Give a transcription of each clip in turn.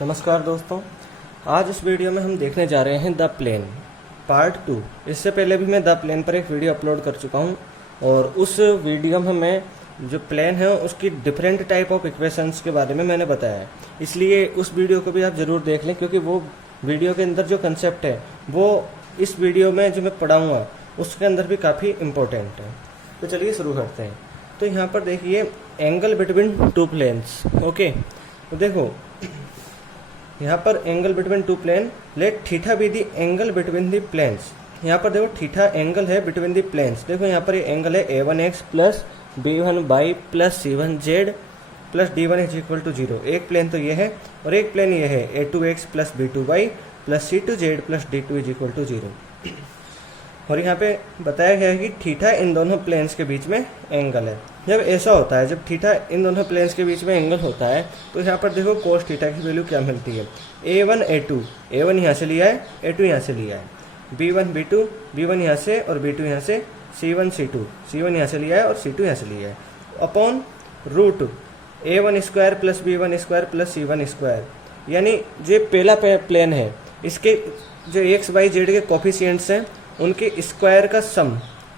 नमस्कार दोस्तों, आज इस वीडियो में हम देखने जा रहे हैं द प्लेन पार्ट 2। इससे पहले भी मैं द प्लेन पर एक वीडियो अपलोड कर चुका हूं और उस वीडियो में मैं जो प्लेन है उसकी डिफरेंट टाइप ऑफ इक्वेशंस के बारे में मैंने बताया है। इसलिए उस वीडियो को भी आप ज़रूर देख लें, क्योंकि वो वीडियो के अंदर जो कंसेप्ट है वो इस वीडियो में जो मैं पढ़ाऊँगा उसके अंदर भी काफ़ी इम्पोर्टेंट है। तो चलिए शुरू करते हैं। तो यहाँ पर देखिए angle between two planes. Okay, तो देखो यहाँ पर angle between two plane, let theta be the angle between the planes. यहाँ पर देखो थीटा एंगल है बिटवीन दी प्लेन्स। देखो यहाँ पर ये एंगल है a1x plus b1y plus c1z plus d1 is equal to 0। एक प्लेन तो ये है और एक प्लेन ये है a2x plus b2y plus c2z plus d2 is equal to 0। और यहाँ पे बताया गया है कि थीटा इन दोनों प्लेन्स के बीच में एंगल है। जब ऐसा होता है, जब थीटा इन दोनों प्लेन्स के बीच में एंगल होता है, तो यहाँ पर देखो कोस थीटा की वैल्यू क्या मिलती है। a1 a2, a1 यहाँ से लिया है, a2 यहाँ से लिया है, b1 b2, b1 यहाँ से और b2 यहाँ से, c1 c2, c1 यहाँ से लिया है और c2 यहाँ से लिया है, upon root a1 square plus b1 square plus c1 square. यानी जो पहला प्लेन है इसके जो एक्स वाई जेड के कोफिशिएंट्स हैं उनके स्क्वायर का सम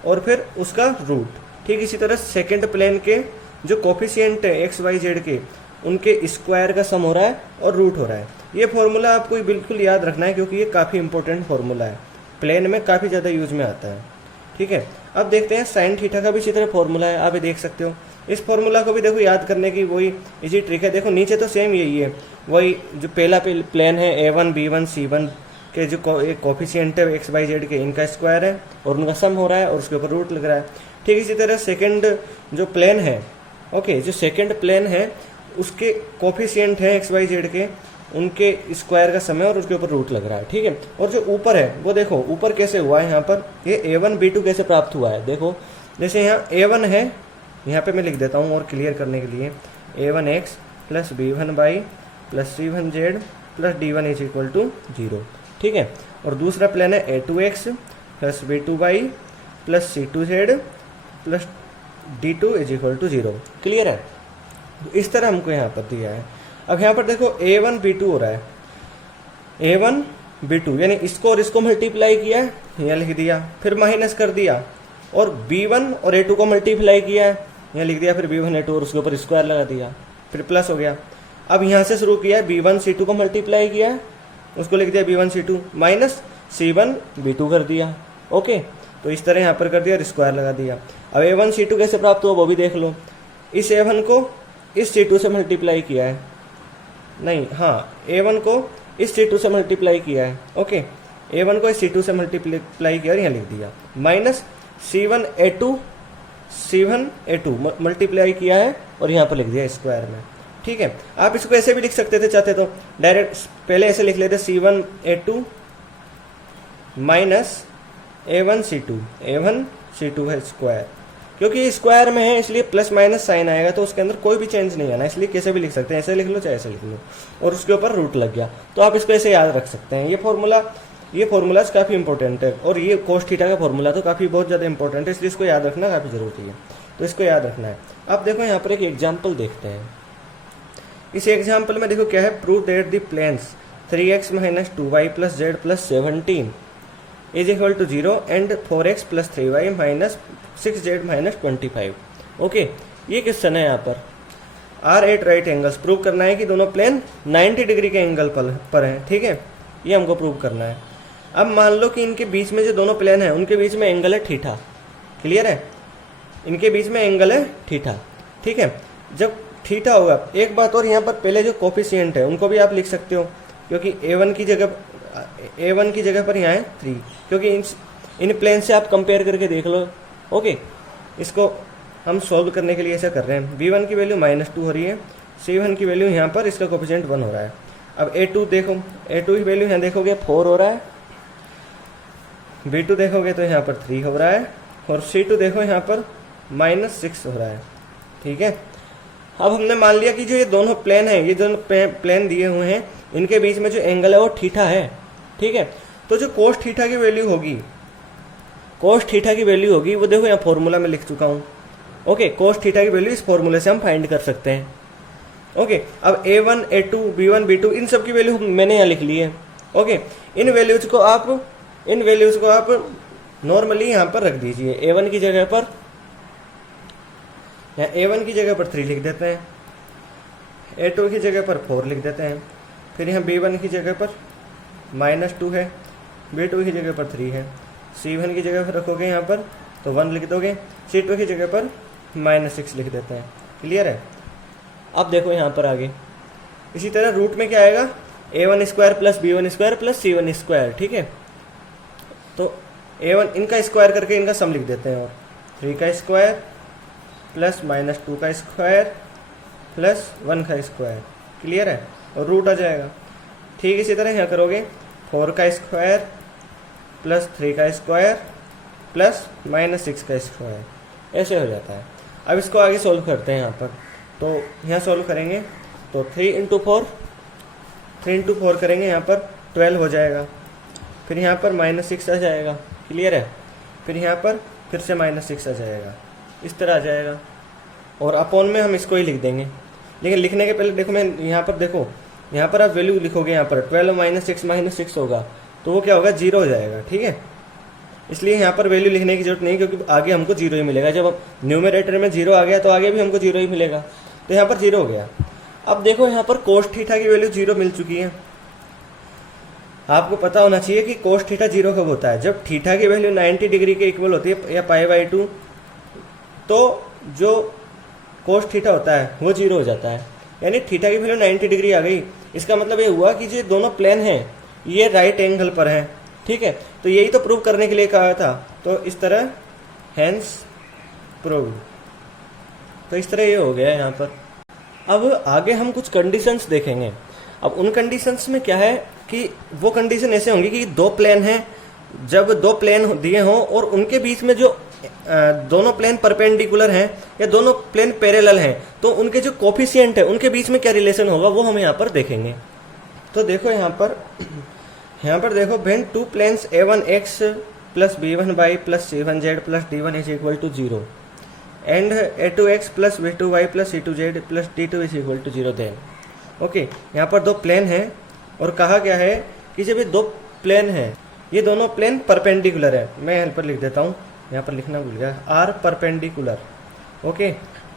और फिर उसका रूट। ठीक इसी तरह सेकंड प्लेन के जो कोफिशिएंट है एक्स वाई जेड के उनके स्क्वायर का सम हो रहा है और रूट हो रहा है। ये फॉर्मूला आपको बिल्कुल याद रखना है, क्योंकि ये काफ़ी इंपॉर्टेंट फॉर्मूला है, प्लेन में काफ़ी ज़्यादा यूज में आता है। ठीक है, अब देखते हैं साइन थीटा का भी इसी तरह फॉर्मूला है, आप ये देख सकते हो। इस फॉर्मूला को भी देखो याद करने की वही इजी ट्रिक है। देखो नीचे तो सेम यही है, वही जो पहला प्लेन है a1 b1 c1 के जो एक कोफिशिएंट है एक्स वाई जेड के, इनका स्क्वायर है और उनका सम हो रहा है और उसके ऊपर रूट लग रहा है। ठीक इसी तरह सेकंड जो प्लेन है, ओके, जो सेकंड प्लेन है उसके कोफिशिएंट है एक्स वाई जेड के, उनके स्क्वायर का सम है और उसके ऊपर रूट लग रहा है। ठीक है, और जो ऊपर है वो देखो ऊपर कैसे हुआ है। यहाँ पर ये a1 b2 कैसे प्राप्त हुआ है, देखो जैसे यहाँ a1 है, यहाँ पे मैं लिख देता हूँ और क्लियर करने के लिए, a1x plus b1y plus c1z plus d1 is equal to 0। ठीक है, और दूसरा प्लेन है a2x plus b2y plus c2z plus d2 is equal to 0। Clear है, तो इस तरह हमको यहाँ पर दिया है। अब यहाँ पर देखो a1 b2 हो रहा है, a1 b2 यानी इसको और इसको मल्टीप्लाई किया है, यहाँ लिख दिया, फिर माइनस कर दिया, और b1 और a2 को मल्टीप्लाई किया है, यहाँ लिख दिया, फिर b1 a2 और उसके ऊपर स्क्वायर लगा दिया, फिर प्लस हो गया। अब यहाँ से शुरू किया है, b1 c2 को मल्टीप्लाई किया है, उसको लिख दिया b1 c2 minus c1 b2 कर दिया। ओके, तो इस तरह यहाँ पर कर दिया और स्क्वायर लगा दिया। अब a1 c2 कैसे प्राप्त हुआ वो भी देख लो। इस a1 को इस c2 से मल्टीप्लाई किया है, नहीं हाँ, a1 को इस c2 से मल्टीप्लाई किया है। ओके, a1 को इस c2 से मल्टीप्लाई किया और यहाँ लिख दिया, माइनस c1 a2 मल्टीप्लाई किया है और यहाँ पर लिख दिया स्क्वायर में। ठीक है, आप इसको ऐसे भी लिख सकते थे, चाहते तो डायरेक्ट पहले ऐसे लिख लेते c1 a2 minus a1 c2 है स्क्वायर, क्योंकि ये स्क्वायर में है इसलिए प्लस माइनस साइन आएगा तो उसके अंदर कोई भी चेंज नहीं आना, इसलिए कैसे भी लिख सकते हैं, ऐसे लिख लो चाहे ऐसे लिख लो, और उसके ऊपर रूट लग गया। तो आप इसको ऐसे याद रख सकते हैं। ये फॉर्मूलाज काफ़ी इंपॉर्टेंट है, और ये कोस थीटा का फॉर्मूला तो काफ़ी बहुत ज़्यादा इंपॉर्टेंट है, इसलिए इसको याद रखना काफ़ी ज़रूरी है। तो इसको याद रखना है। अब देखो यहाँ पर एक एग्जाम्पल देखते हैं। इस एग्जाम्पल में देखो क्या है, prove that the planes 3x minus 2y plus z plus 17 is equal to 0 and 4x plus 3y minus 6z minus 25। Okay, ये क्वेश्चन है। यहाँ पर are at right angles prove करना है कि दोनों प्लेन 90 डिग्री के एंगल पर हैं। ठीक है, ये हमको प्रूव करना है। अब मान लो कि इनके बीच में जो दोनों प्लेन हैं उनके बीच में एंगल है थीटा। क्लियर है, इनके बीच में एंगल है थीटा। ठीक है, जब थीटा होगा, एक बात और, यहाँ पर पहले जो कोफिशिएंट है उनको भी आप लिख सकते हो, क्योंकि a1 की जगह पर यहाँ है 3, क्योंकि इन प्लेन से आप कंपेयर करके देख लो। ओके, इसको हम सॉल्व करने के लिए ऐसा कर रहे हैं। b1 की वैल्यू -2 हो रही है, c1 की वैल्यू यहाँ पर इसका कोफिशिएंट 1 हो रहा है। अब a2 देखो, a2 की वैल्यू यहाँ देखोगे 4 हो रहा है, b2 देखोगे तो यहाँ पर 3 हो रहा है, और c2 देखो यहाँ पर -6 हो रहा है। ठीक है, अब हमने मान लिया कि जो ये दोनों प्लेन है, ये दोनों प्लेन दिए हुए हैं, इनके बीच में जो एंगल है वो थीटा है। ठीक है, तो जो कोस थीटा की वैल्यू होगी, वो देखो यहाँ फॉर्मूला में लिख चुका हूँ। ओके, कोस थीटा की वैल्यू इस फॉर्मूले से हम फाइंड कर सकते हैं। ओके, अब A1 A2 B1 B2 इन सब की वैल्यू मैंने यहाँ लिख ली है। ओके, इन वैल्यूज को आप नॉर्मली यहाँ पर रख दीजिए। A1 की जगह पर, यहाँ A1 की जगह पर 3 लिख देते हैं, A2 की जगह पर 4 लिख देते हैं, फिर यहाँ B1 की जगह पर -2 है, B2 की जगह पर 3 है, C1 की जगह पर रखोगे यहाँ पर तो 1 लिख दोगे, C2 की जगह पर -6 लिख देते हैं। क्लियर है? अब देखो यहाँ पर आगे इसी तरह रूट में क्या आएगा, A1 square plus B1 square plus C1 square. ठीक है, तो A1 इनका स्क्वायर करके इनका सम लिख देते हैं, और 3 का स्क्वायर प्लस -2 का स्क्वायर प्लस 1 का स्क्वायर। क्लियर है? और रूट आ जाएगा। ठीक इसी तरह यहाँ करोगे 4 का स्क्वायर प्लस 3 का स्क्वायर प्लस -6 का स्क्वायर, ऐसे हो जाता है। अब इसको आगे सोल्व करते हैं यहाँ पर, तो यहाँ सोल्व करेंगे तो 3 इंटू 4 करेंगे, यहाँ पर 12 हो जाएगा, फिर यहाँ पर -6 आ जाएगा। क्लियर है? फिर यहाँ पर फिर से -6 आ जाएगा, इस तरह आ जाएगा, और अपॉन में हम इसको ही लिख देंगे। लेकिन लिखने के पहले देखो, मैं यहाँ पर देखो, यहाँ पर आप वैल्यू लिखोगे, यहाँ पर 12 -6 होगा तो वो क्या होगा, 0 हो जाएगा। ठीक है, इसलिए यहाँ पर वैल्यू लिखने की जरूरत नहीं, क्योंकि आगे हमको 0 ही मिलेगा। जब न्यूमरेटर में 0 आ गया तो आगे भी हमको 0 ही मिलेगा, तो यहाँ पर 0 हो गया। अब देखो यहाँ पर कोस थीटा की वैल्यू 0 मिल चुकी है। आपको पता होना चाहिए कि कोस थीटा 0 कब होता है, जब थीटा की वैल्यू 90 डिग्री के इक्वल होती है या π/2, तो जो कोस थीटा होता है वो 0 हो जाता है। यानी थीटा की वैल्यू 90 डिग्री आ गई, इसका मतलब ये हुआ कि जो दोनों प्लेन हैं ये राइट एंगल पर हैं। ठीक है, तो यही तो प्रूव करने के लिए कहा था, तो इस तरह हेंस प्रूव, तो इस तरह ये हो गया यहाँ पर। अब आगे हम कुछ कंडीशंस देखेंगे। अब उन कंडीशंस में क्या है कि वो कंडीशन ऐसे होंगी कि दो प्लेन हैं, जब दो प्लेन दिए हों और उनके बीच में जो दोनों प्लेन परपेंडिकुलर हैं या दोनों प्लेन पैरेलल हैं, तो उनके जो कोफिशिएंट है उनके बीच में क्या रिलेशन होगा वो हम यहाँ पर देखेंगे। तो देखो यहाँ पर देखो, when two planes A1x plus B1y plus C1z plus D1 is equal to 0 and A2x plus B2y plus C2z plus D2 is equal to 0 then. Okay, यहाँ पर दो प्लेन हैं और कहा गया है कि जब ये दो प्लेन हैं, ये दोनों प्लेन परपेंडिकुलर है। मैं यहाँ पर लिख देता हूँ, यहाँ पर लिखना भूल गया, आर परपेंडिकुलर। ओके,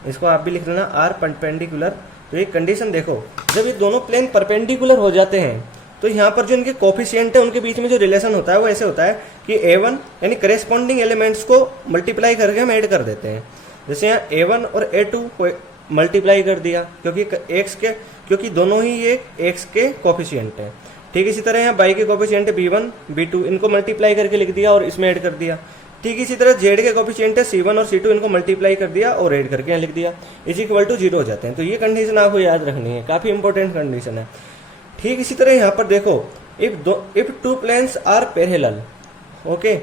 इसको आप भी लिख लेना, आर परपेंडिकुलर। तो ये कंडीशन देखो, जब ये दोनों प्लेन परपेंडिकुलर हो जाते हैं तो यहाँ पर जो इनके कोफिशिएंट है उनके बीच में जो रिलेशन होता है वो ऐसे होता है कि A1 यानी करेस्पॉन्डिंग एलिमेंट्स को मल्टीप्लाई करके हम ऐड कर देते हैं। जैसे यहाँ A1 और A2 को मल्टीप्लाई कर दिया क्योंकि दोनों ही ये x के कोफिशिएंट हैं। ठीक इसी तरह यहाँ y के कोफिशिएंट है B1 B2, इनको मल्टीप्लाई करके लिख दिया और इसमें ऐड कर दिया। ठीक इसी तरह z के कोफिशिएंट है C1 और C2, इनको मल्टीप्लाई कर दिया और ऐड करके यहाँ लिख दिया, इज इक्वल टू 0 हो जाते हैं। तो ये कंडीशन आपको याद रखनी है, काफी इंपॉर्टेंट कंडीशन है। ठीक इसी तरह यहाँ पर देखो, if two planes are parallel, okay,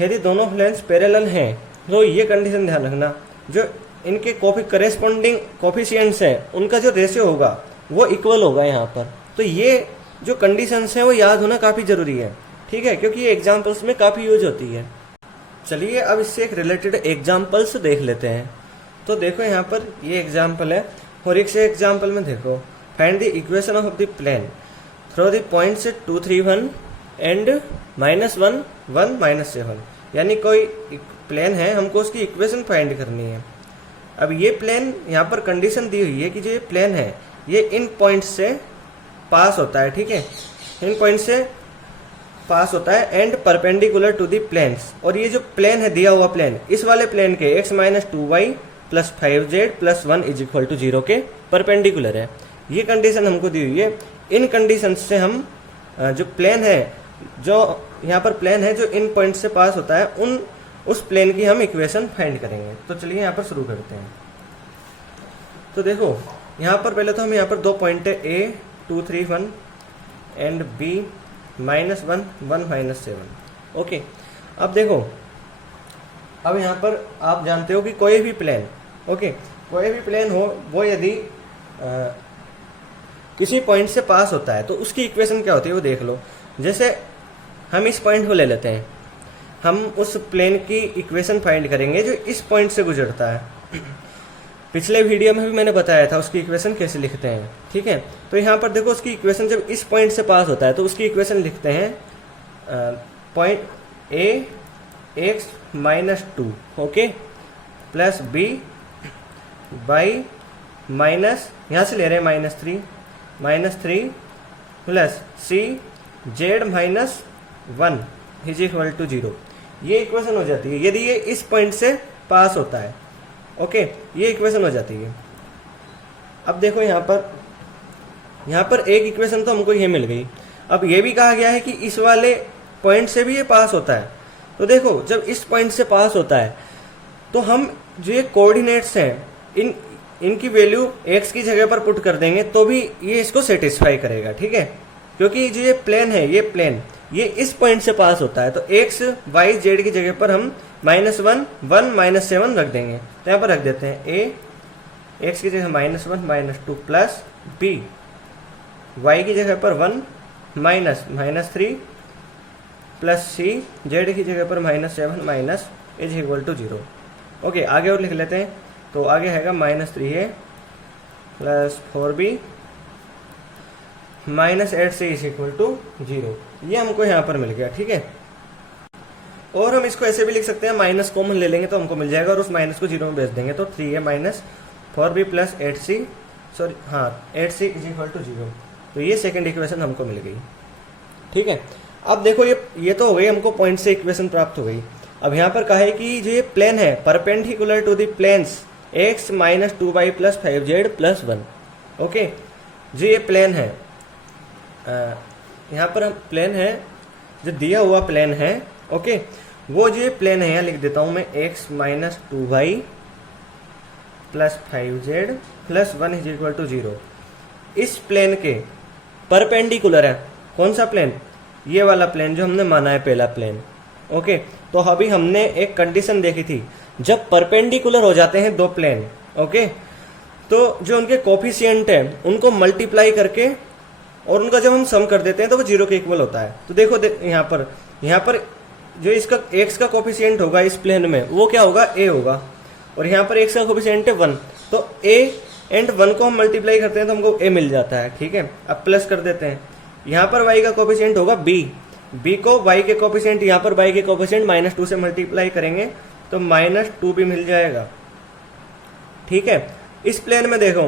यदि दोनों प्लेन्स पैरेलल हैं तो ये कंडीशन ध्यान रखना, जो इनके करेस्पॉन्डिंग कोफिशिएंट्स हैं उनका जो रेशियो होगा वो इक्वल होगा यहाँ पर। तो ये जो कंडीशंस हैं वो याद होना काफ़ी ज़रूरी है। ठीक है, क्योंकि ये एग्जाम्पल्स में काफ़ी यूज होती है। चलिए अब इससे एक रिलेटेड एग्जाम्पल्स देख लेते हैं। तो देखो यहाँ पर ये एग्जाम्पल है, और एक से एग्जाम्पल में देखो, find the equation of the plane through the points 2 3 1 and -1 1 -7। यानी कोई प्लेन है, हमको उसकी इक्वेशन फाइंड करनी है। अब ये प्लेन यहाँ पर कंडीशन दी हुई है कि जो ये प्लेन है ये इन पॉइंट से पास होता है। ठीक है, इन पॉइंट से पास होता है and perpendicular to the planes. और ये जो प्लेन है दिया हुआ प्लेन, इस वाले प्लेन के x - 2y plus 5z plus 1 is equal to 0 के परपेंडिकुलर है। ये कंडीशन हमको दी हुई है। इन कंडीशन से हम जो प्लेन है, जो यहाँ पर प्लेन है जो इन पॉइंट से पास होता है, उस प्लेन की हम इक्वेशन फाइंड करेंगे। तो चलिए यहाँ पर शुरू करते हैं। तो देखो यहाँ पर पहले तो हम यहाँ पर दो पॉइंट है A 2 3 1 एंड B -1 1 -7। ओके, अब देखो, अब यहाँ पर आप जानते हो कि कोई भी प्लेन, ओके, कोई भी प्लेन हो वो यदि किसी पॉइंट से पास होता है तो उसकी इक्वेशन क्या होती है वो देख लो। जैसे हम इस पॉइंट को ले लेते हैं, हम उस प्लेन की इक्वेशन फाइंड करेंगे जो इस पॉइंट से गुजरता है। पिछले वीडियो में भी मैंने बताया था उसकी इक्वेशन कैसे लिखते हैं, ठीक है। तो यहाँ पर देखो उसकी इक्वेशन जब इस पॉइंट से पास होता है तो उसकी इक्वेशन लिखते हैं point a x minus 2 okay plus b y minus, यहाँ से ले रहे हैं -3 plus c z -1 is equal to 0। ये इक्वेशन हो जाती है यदि ये इस पॉइंट से पास होता है, ओके ये इक्वेशन हो जाती है। अब देखो यहाँ पर एक इक्वेशन तो हमको ये मिल गई। अब ये भी कहा गया है कि इस वाले पॉइंट से भी ये पास होता है। तो देखो जब इस पॉइंट से पास होता है तो हम जो ये कोऑर्डिनेट्स हैं इनकी वैल्यू x की जगह पर पुट कर देंगे तो भी ये इसको सेटिस्फाई करेगा, ठीक है। क्योंकि जो ये प्लेन है ये प्लेन ये इस पॉइंट से पास होता है तो x y z की जगह पर हम -1 -7 रख देंगे। तो यहाँ पर रख देते हैं a x की जगह -1 -2 प्लस b y की जगह पर 1 -3 प्लस c z की जगह पर -7 इज इक्वल टू 0। ओके आगे और लिख लेते हैं। तो आगे हैगा -3a plus 4b -8c is equal to 0। ये हमको यहाँ पर मिल गया, ठीक है। और हम इसको ऐसे भी लिख सकते हैं, माइनस कॉमन ले लेंगे तो हमको मिल जाएगा और उस माइनस को 0 में भेज देंगे तो 3a minus 4b plus 8c 8c is equal to 0। तो ये सेकंड इक्वेशन हमको मिल गई, ठीक है। अब देखो ये तो हो गई, हमको पॉइंट से इक्वेशन प्राप्त हो गई। अब यहाँ पर कहा है कि जो ये प्लेन है perpendicular to the planes x - 2y + 5z + 1, okay. जो ये प्लेन है यहाँ पर हम प्लेन है जो दिया हुआ प्लेन है, ओके। वो जो ये प्लेन है यहाँ लिख देता हूँ मैं x - 2y + 5z + 1 is equal to 0। इस प्लेन के परपेंडिकुलर है कौन सा प्लेन? ये वाला प्लेन जो हमने माना है पहला प्लेन, ओके। तो अभी हमने एक कंडीशन देखी थी, जब परपेंडिकुलर हो जाते हैं दो प्लेन, ओके, तो जो उनके कोफिशिएंट है उनको मल्टीप्लाई करके और उनका जब हम सम कर देते हैं तो वो 0 के इक्वल होता है। तो देखो यहाँ पर जो इसका x का कोफिशिएंट होगा इस प्लेन में वो क्या होगा? a होगा। और यहाँ पर x का कोफिशिएंट है 1, तो a एंड 1 को हम मल्टीप्लाई करते हैं तो हमको a मिल जाता है, ठीक है। अब प्लस कर देते हैं। यहाँ पर y का कोफिशिएंट होगा b को y के कोफिशिएंट यहाँ पर y के कोफिशिएंट -2 से मल्टीप्लाई करेंगे तो -2 भी मिल जाएगा, ठीक है। इस प्लेन में देखो,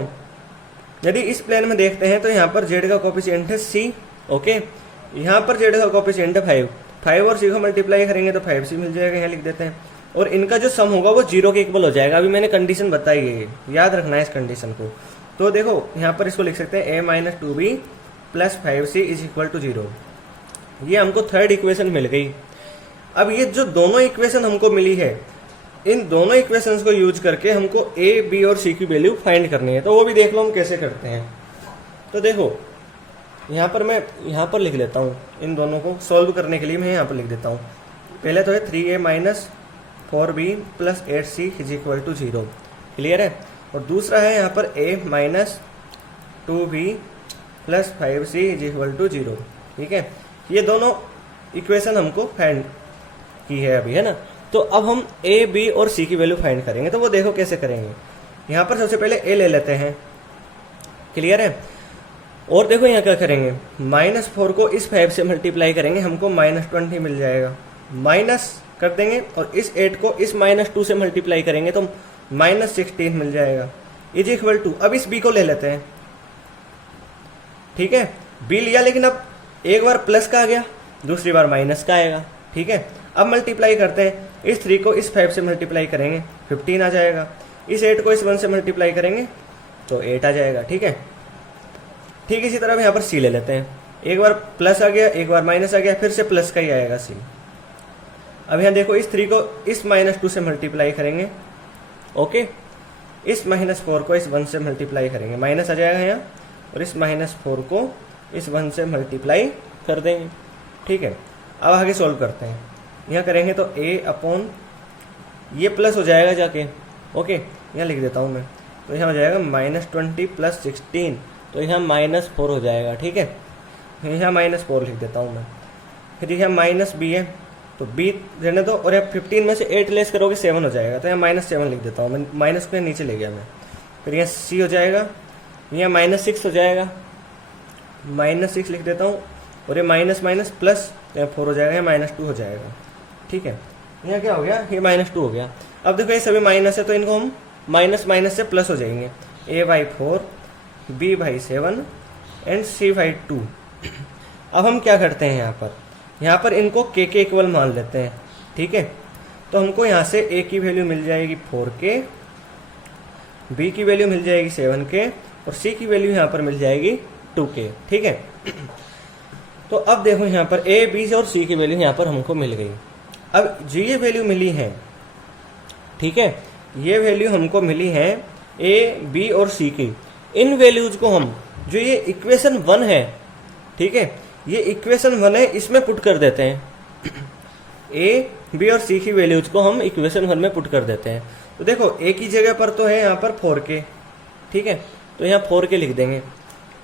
यदि इस प्लेन में देखते हैं तो यहाँ पर z का कोफिशिएंट है c, ओके। यहाँ पर z का कोफिशिएंट है 5 और c को मल्टीप्लाई करेंगे तो 5c मिल जाएगा, यहाँ लिख देते हैं। और इनका जो सम होगा वो 0 के इक्वल हो जाएगा। अभी मैंने कंडीशन बताई है, याद रखना है इस कंडीशन को। तो देखो यहाँ पर इसको लिख सकते हैं a - 2b + 5c is equal to 0। ये हमको थर्ड इक्वेशन मिल गई। अब ये जो दोनों इक्वेशन हमको मिली है, इन दोनों इक्वेशंस को यूज करके हमको a, b और c की वैल्यू फाइंड करनी है। तो वो भी देख लो हम कैसे करते हैं। तो देखो यहाँ पर मैं यहाँ पर लिख लेता हूँ, इन दोनों को सॉल्व करने के लिए मैं यहाँ पर लिख देता हूँ। पहले तो है 3a - 4b + 8c is equal to 0, clear है। और दूसरा है यहाँ पर a - 2b + 5c is equal to 0, ठीक है। ये दोनों इक्वेशन हमको फाइंड की है अभी, है ना। तो अब हम a, b और c की वैल्यू फाइंड करेंगे। तो वो देखो कैसे करेंगे। यहाँ पर सबसे पहले a ले लेते हैं, क्लियर है। और देखो यहाँ क्या करेंगे, -4 को इस 5 से मल्टीप्लाई करेंगे, हमको -20 मिल जाएगा। माइनस कर देंगे और इस 8 को इस -2 से मल्टीप्लाई करेंगे तो -16 मिल जाएगा इज इक्वल टू। अब इस b को ले लेते हैं, ठीक है। b लिया, लेकिन अब एक बार प्लस का आ गया, दूसरी बार माइनस का आएगा, ठीक है। अब मल्टीप्लाई करते हैं, इस 3 को इस 5 से मल्टीप्लाई करेंगे 15 आ जाएगा। इस 8 को इस 1 से मल्टीप्लाई करेंगे तो 8 आ जाएगा, ठीक है। ठीक इसी तरह यहाँ पर c ले लेते हैं। एक बार प्लस आ गया, एक बार माइनस आ गया, फिर से प्लस का ही आएगा c। अब यहाँ देखो इस 3 को इस -2 से मल्टीप्लाई करेंगे, ओके। इस -4 को इस 1 से मल्टीप्लाई करेंगे, माइनस आ जाएगा यहाँ, और इस -4 को इस 1 से मल्टीप्लाई कर देंगे, ठीक है। अब आगे सोल्व करते हैं। यहाँ करेंगे तो a/, ये प्लस हो जाएगा जाके, ओके। यहाँ लिख देता हूँ मैं, तो यहाँ हो जाएगा -20 + 16, तो यहाँ -4 हो जाएगा, ठीक है। यहाँ -4 लिख देता हूँ मैं। फिर यहाँ -b है तो b रहने दो, और यहाँ 15 में से 8 लेस करोगे 7 हो जाएगा, तो यहाँ -7 लिख देता हूँ मैं, माइनस को नीचे ले गया मैं। फिर यहाँ सी हो जाएगा, यहाँ -6 हो जाएगा, -6 लिख देता हूँ, और ये माइनस माइनस प्लस, तो यहाँ 4 हो जाएगा, यहाँ -2 हो जाएगा। ठीक है, यहाँ क्या हो गया, ये -2 हो गया। अब देखो ये सभी माइनस है तो इनको हम माइनस माइनस से प्लस हो जाएंगे, a/4, b/7 एंड c/2। अब हम क्या करते हैं, यहाँ पर इनको k के इक्वल मान लेते हैं। ठीक है, तो हमको यहाँ से a की वैल्यू मिल जाएगी 4k, b की वैल्यू मिल जाएगी 7k, और c की वैल्यू यहाँ पर मिल जाएगी 2k। ठीक है, तो अब देखो यहाँ पर a, b और c की वैल्यू यहाँ पर हमको मिल गई। अब जो ये वैल्यू मिली है, ठीक है, ये वैल्यू हमको मिली है a, b और c की, इन वैल्यूज को हम, जो ये इक्वेशन 1 है, ठीक है, ये इक्वेशन 1 है, इसमें पुट कर देते हैं। a, b और c की वैल्यूज को हम इक्वेशन 1 में पुट कर देते हैं। तो देखो a की जगह पर तो है यहाँ पर 4k, ठीक है, तो यहाँ 4k लिख देंगे।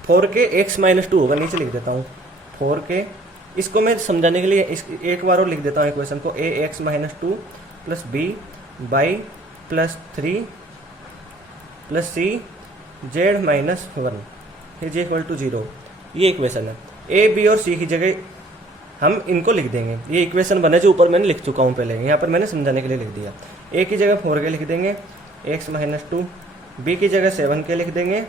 4k x-2 होगा, नीचे लिख देता हूँ 4k। इसको मैं समझाने के लिए एक बार और लिख देता हूँ इक्वेशन को, ax-2 plus b/3 plus c z-1 is equal to 0। ये इक्वेशन है। a, b और c की जगह हम इनको लिख देंगे। ये इक्वेशन बने जो ऊपर मैंने लिख चुका हूँ पहले, यहाँ पर मैंने समझाने के लिए लिख दिया। a की जगह 4k लिख देंगे, x-2, b की जगह 7k लिख देंगे,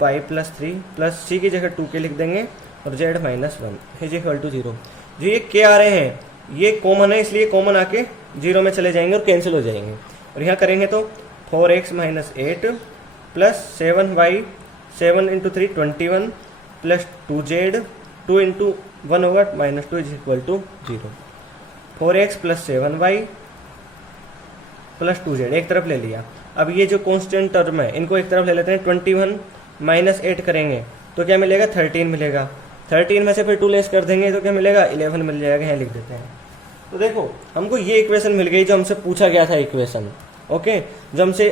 π+3 प्लस c की जगह 2k लिख देंगे, और z-1 इज इक्वल टू 0। जो ये k आ रहे हैं ये कॉमन है, इसलिए कॉमन आके 0 में चले जाएंगे और कैंसिल हो जाएंगे। और यहाँ करेंगे तो 4x-8 plus 7y, 7 × 3 21 plus 2z, 2 × 1 होगा -2 is equal to 0। 4x plus 7y plus 2z एक तरफ ले लिया। अब ये जो कांस्टेंट टर्म है इनको एक तरफ ले लेते हैं। 21 - 8 करेंगे तो क्या मिलेगा, 13 मिलेगा। 13 में से फिर 2 लेस कर देंगे तो क्या मिलेगा, 11 मिल जाएगा। यहाँ लिख देते हैं। तो देखो हमको ये इक्वेशन मिल गई जो हमसे पूछा गया था इक्वेशन। ओके, जो हमसे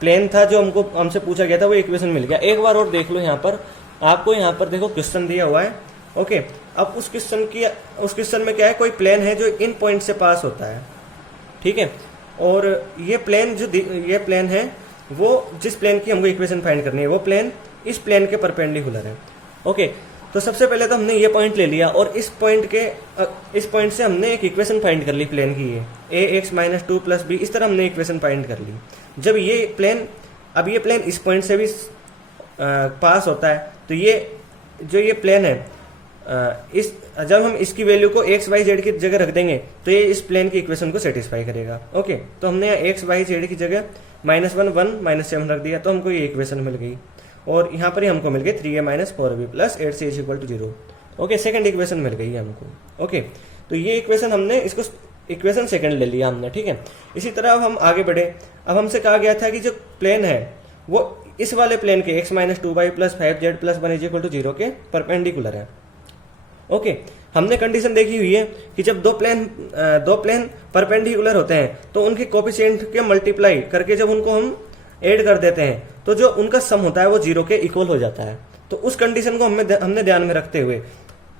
प्लेन था, जो हमसे पूछा गया था, वो इक्वेशन मिल गया। एक बार और देख लो, यहाँ पर आपको यहाँ पर देखो क्वेश्चन दिया हुआ है। ओके, अब उस क्वेश्चन में क्या है, कोई प्लेन है जो इन पॉइंट से पास होता है, ठीक है, और ये प्लेन है वो जिस प्लेन की हमको इक्वेशन फाइंड करनी है, वो प्लेन इस प्लेन के परपेंडिकुलर है। ओके, तो सबसे पहले तो हमने ये पॉइंट ले लिया और इस पॉइंट से हमने एक इक्वेशन फाइंड कर ली प्लेन की, ये ax-2 प्लस b, इस तरह हमने इक्वेशन फाइंड कर ली। जब ये प्लेन इस पॉइंट से भी पास होता है तो ये प्लेन है, जब हम इसकी वैल्यू को x, y, z की जगह रख देंगे तो ये इस प्लेन की इक्वेशन को सेटिस्फाई करेगा। ओके, तो हमने यहाँ x, y, z की जगह -1, 1, -7 रख दिया तो हमको ये इक्वेशन मिल गई। और यहाँ पर ही हमको मिल गई 3a - 4b plus 8c is equal to 0। Okay, second equation मिल गई हमको। ओके, तो ये इक्वेशन हमने इसको इक्वेशन सेकंड ले लिया हमने, ठीक है। इसी तरह अब हम आगे बढ़े। अब हमसे कहा गया था कि जो प्लेन है वो इस वाले प्लेन के x-2y plus 5z plus 1 is equal to 0 के परपेंडिकुलर है। ओके, हमने कंडीशन देखी हुई है कि जब दो प्लेन परपेंडिकुलर होते हैं तो उनके कोफिशिएंट के मल्टीप्लाई करके जब उनको हम ऐड कर देते हैं तो जो उनका सम होता है वो 0 के इक्वल हो जाता है। तो उस कंडीशन को हमने ध्यान में रखते हुए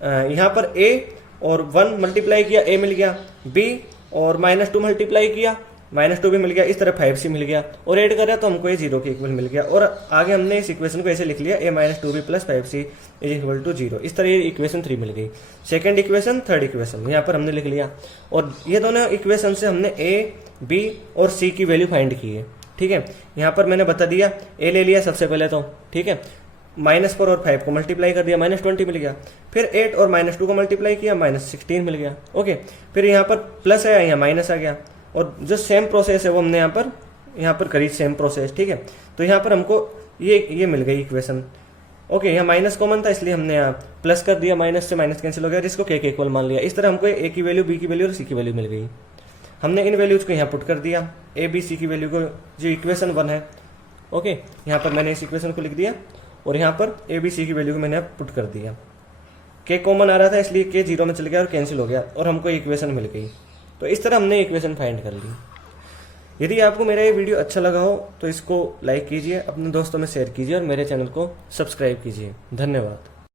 यहाँ पर a और 1 मल्टीप्लाई किया, a मिल गया, b और -2 मल्टीप्लाई किया, -2 भी मिल गया, इस तरह 5c मिल गया, और ऐड करा तो हमको ये 0 के इक्वल मिल गया। और आगे हमने इस इक्वेशन को ऐसे लिख लिया, a-2b plus 5c is equal to 0। इस तरह ये इक्वेशन 3 मिल गई। सेकंड इक्वेशन, थर्ड इक्वेशन यहाँ पर हमने लिख लिया, और ये दोनों इक्वेशन से हमने a, b और c की वैल्यू फाइंड की है, ठीक है। यहाँ पर मैंने बता दिया, a ले लिया सबसे पहले तो, ठीक है, -4 और 5 को मल्टीप्लाई कर दिया, -20 मिल गया। फिर 8 और -2 को मल्टीप्लाई किया, -16 मिल गया। ओके, फिर यहाँ पर प्लस है, यहाँ माइनस आ गया, और जो सेम प्रोसेस है वो हमने यहाँ पर करी, सेम प्रोसेस, ठीक है। तो यहाँ पर हमको ये मिल गई इक्वेशन। ओके, यहाँ माइनस कॉमन था इसलिए हमने यहाँ प्लस कर दिया, माइनस से माइनस कैंसिल हो गया, जिसको के इक्वल मान लिया। इस तरह हमको a की वैल्यू, b की वैल्यू और c की वैल्यू मिल गई। हमने इन वैल्यूज को यहाँ पुट कर दिया, a, b, c की वैल्यू को, जो इक्वेशन 1 है। ओके, यहाँ पर मैंने इस इक्वेशन को लिख दिया और यहाँ पर a, b, c की वैल्यू को मैंने पुट कर दिया। k कॉमन आ रहा था इसलिए k 0 में चल गया और कैंसिल हो गया और हमको इक्वेशन मिल गई। तो इस तरह हमने इक्वेशन फाइंड कर ली। यदि आपको मेरा ये वीडियो अच्छा लगा हो तो इसको लाइक कीजिए, अपने दोस्तों में शेयर कीजिए और मेरे चैनल को सब्सक्राइब कीजिए। धन्यवाद।